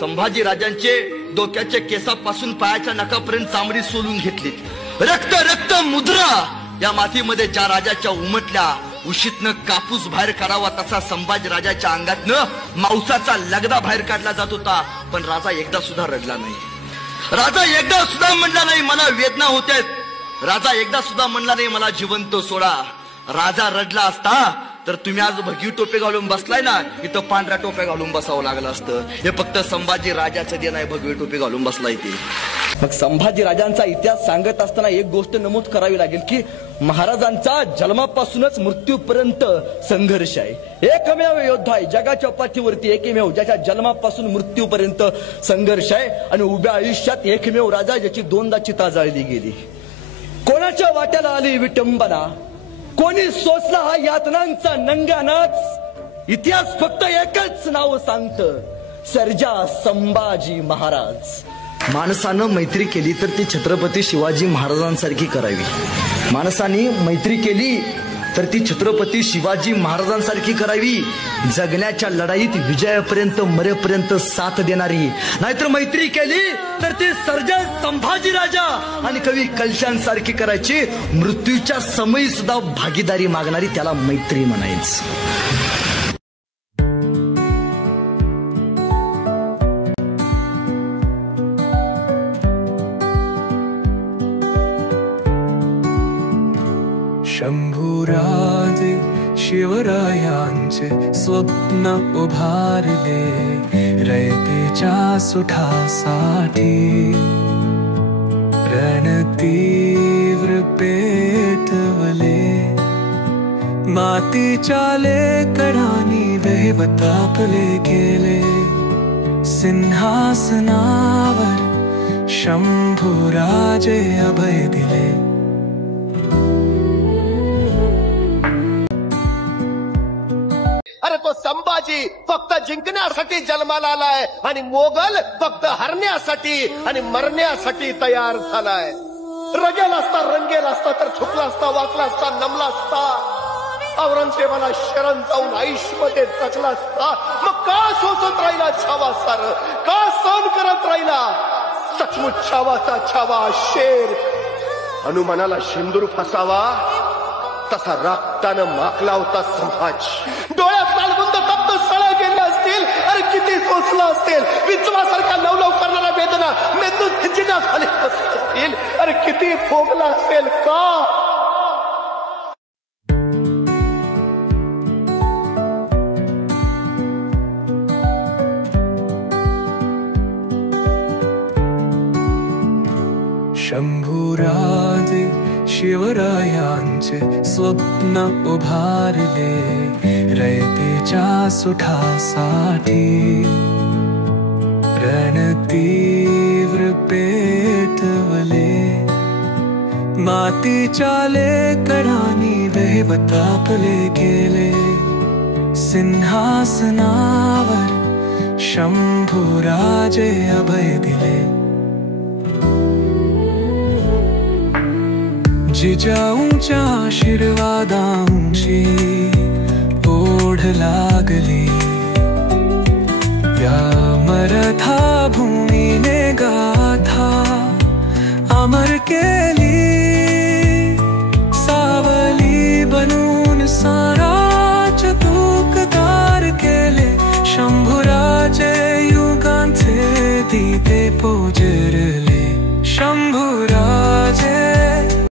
संभाजी राजांचे डोक्याच्या केसापासून पायाच्या नखापर्यंत चामडी सोलून घेतली। रक्त रक्त मुद्रा या मातीमध्ये ज्या राजाच्या उमटल्या उशीतनं कापूस बाहेर काढावा तसा संभाजी राजाच्या अंगातनं मांसाचा लगदा बाहेर काढला जात होता। पण राजा एकदा सुद्धा रडला नाही। राजा एकदा सुद्धा म्हणला नाही मला वेदना होतात। राजा एकदा सुद्धा म्हणला नाही मला जिवंत सोडा। राजा रडला असता तर तुम्ही आज भगवी टोपे घालून बसलाय ना, इथं पांढऱ्या टोप्या घालून बसावं लागलं असतं। हे फक्त संभाजी राजाचं देण आहे, भगवी टोपी घालून बसलाय ते। मग संभाजी राजांचा इतिहास सांगत असताना एक गोष्ट नमूद करावी लागेल की महाराजांचा जन्मापासूनच मृत्यूपर्यंत संघर्ष आहे। एकमेव योद्धा आहे जगाच्या पाठीवरती, एकमेव ज्याच्या जन्मापासून मृत्यूपर्यंत संघर्ष आहे। आणि उभ्या आयुष्यात एकमेव राजा ज्याची दोनदा चिता जाळली गेली। कोणाच्या वाट्याला आली विटंबना, कोणी सोसला हा यातनांचा नंगा नाच। इतिहास फक्त एकच नाव सांगतं, सर्जा संभाजी महाराज। माणसानं मैत्री केली तर ती छत्रपती शिवाजी महाराजांसारखी करावी। माणसाने मैत्री केली तर ती छत्रपती शिवाजी महाराजांसारखी करावी। जगण्याच्या लढाईत विजयापर्यंत मरेपर्यंत साथ देणारी। नाहीतर मैत्री केली तर ती सर्जा संभाजी राजा आणि कवी कलशांसारखी करायची। मृत्यूच्या समयी सुद्धा भागीदारी मागणारी त्याला मैत्री म्हणायचं। शंभूराजे शिवरायांचे स्वप्न उभारले रयतेच्या सुठासाठी। रणतीव्र पेटवले मातीच्या लेकरांनी दैवतापले गेले। सिंहासनावर शंभूराजे अभय दिले। अरे तो संभाजी फक्त जिंकण्यासाठी जन्माला आलाय आणि मोगल फक्त हरण्यासाठी आणि मरण्यासाठी तयार झालाय। रगेल असता रंगेल असता तर झुकला असता वाकला असता नमला असता औरंगजेबाला शरण जाऊन आयुष्यमध्ये जगला असता। मग का सोसत राहिला छावा सार, का सहन करत राहिला सचमुच छावाचा छावा शेर। हनुमानाला शेंदूर फसावा तसा रक्तानं माखला होता संभाजी। डोळ्यात लालबुंद तप्त सळा गेले असतील, अरे किती सोसला असेल। विचवासारखा लवलव करणारा वेदना मेंदूत जिन्याखाली असतील, अरे किती भोगला असेल का। शंभूराजे शिवरायांचे स्वप्न उभारले रयतेच्या सुठासाठी। रणतीव्र पेटवले मातीच्या लेकरांनी दैवतापले गेले। सिंहासनावर शंभूराजे अभय दिले। जिजाऊंच्या आशीर्वादांची ओढ लागली। या मराठा भूमीने गाथा अमर केली। सावली बनून साराच तूकदार केले। शंभूराजे युगांचे दिते पोजरले। शंभू